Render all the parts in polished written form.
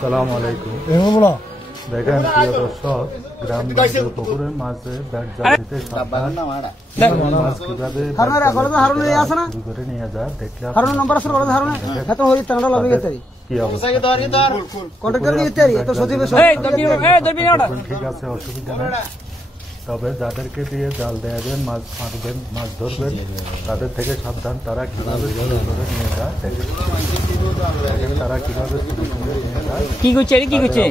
আসসালামু আলাইকুম। দেখেন প্রিয় দর্শক, গ্রামগঞ্জের পুকুরের মাঝে ব্যাগ জালিতে মাছ কিভাবে চুরি করে নিয়ে যায় দেখলে কি অবস্থা। ঠিক আছে, অসুবিধা নেই। তবে যাদেরকে দিয়ে জাল দেবেন, মাছ মারবেন, মাছ ধরবেন, তাদের থেকে সাবধান। তারা কিভাবে চুরি করে নিয়ে যায় দেখেন, তারা কিভাবে চুরি করে নিয়ে যায়। কি করছে কি করছে?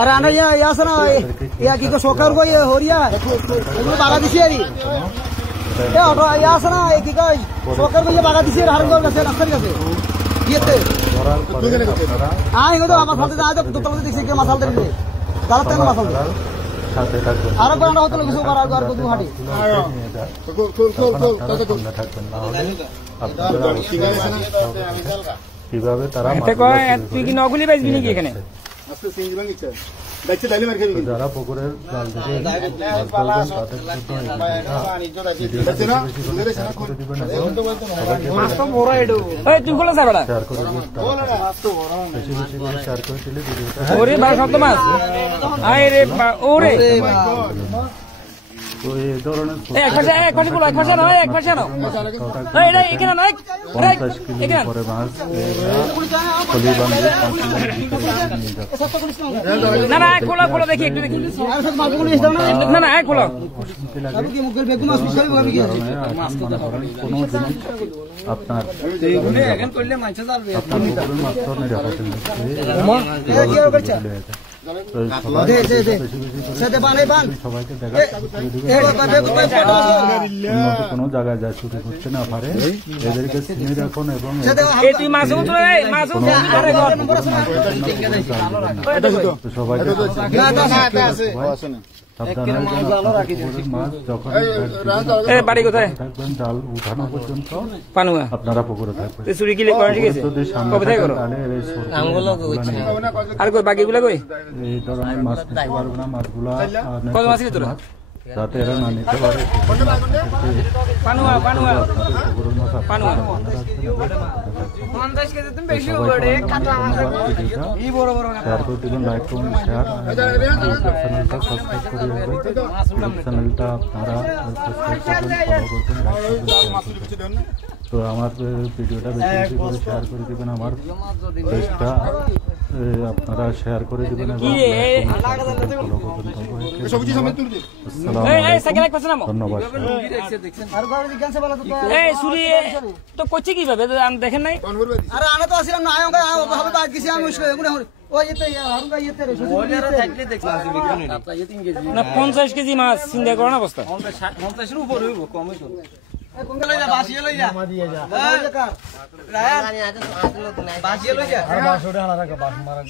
আরে আনা আছে না কি সরকার কই হরিয়া এগুলো বাগা দিছি আরে এ অটো আছে না কি কই সরকার কই বাগা দিছি হারঙ্গর কাছে রাস্তার কাছে দিতে ধরার পরে আপনারা এগুলো আমার সাথে যা দোতলাতে দেখছি কি মাছাল দেবে তারা তেন মাছাল সাথে থাকবেন। আর কোন হোটেল কিছু করার আর কত হাঁটি থাকবেন না হলে আপনারা কিভাবে তারা তুই কি নগুলি বেচবি নাকি এখানে? যারা পুকুরের জাল থেকে মাছ ধরবেন না না খোলা খোলা দেখি একটু দেখি না না খোলা আপনার সবাইকে কোনো জায়গায় যায় চুরি করতে না পারে এদেরকে চিনে রাখুন এবং সবাইকে বাড়ি কোথায় থাকবেন জাল উঠানো পর্যন্ত আপনারা পুকুরে থাকবেন। আর বাকিগুলো কই এই ধরনের মাছ নিতে পারবো না, মাছগুলা যাতে এরা না নিতে পারে শেয়ার করে দিবেন, লাইক করুন, শেয়ার চ্যানেলটা সাবস্ক্রাইব করে রাখবেন। চ্যানেলটা আপনারা সাবস্ক্রাইব করবেন, ফলো করবেন, লাইক করবেন। তো আমার ভিডিওটা বেশি বেশি করে শেয়ার করে দিবেন, আমার পেজটা আপনারা শেয়ার করে দিবেন এবং ফলো করবেন। ধন্যবাদ। দেখেন নাই আরে আনা তো আসলাম না ভাবে বাদ গেছি আমি ওই যেতে হারুঙ্গা ইয়েতে রে 50 কেজি মাছ চিন্তা করেন অবস্থা 50 এর উপর হইব কম হইতো কোন লইয়া বাসিয়ে লইয়া দিয়ে যা রায়া বাসিয়ে লইয়া আর বাসোড়ে হালা রাখা বাস মারা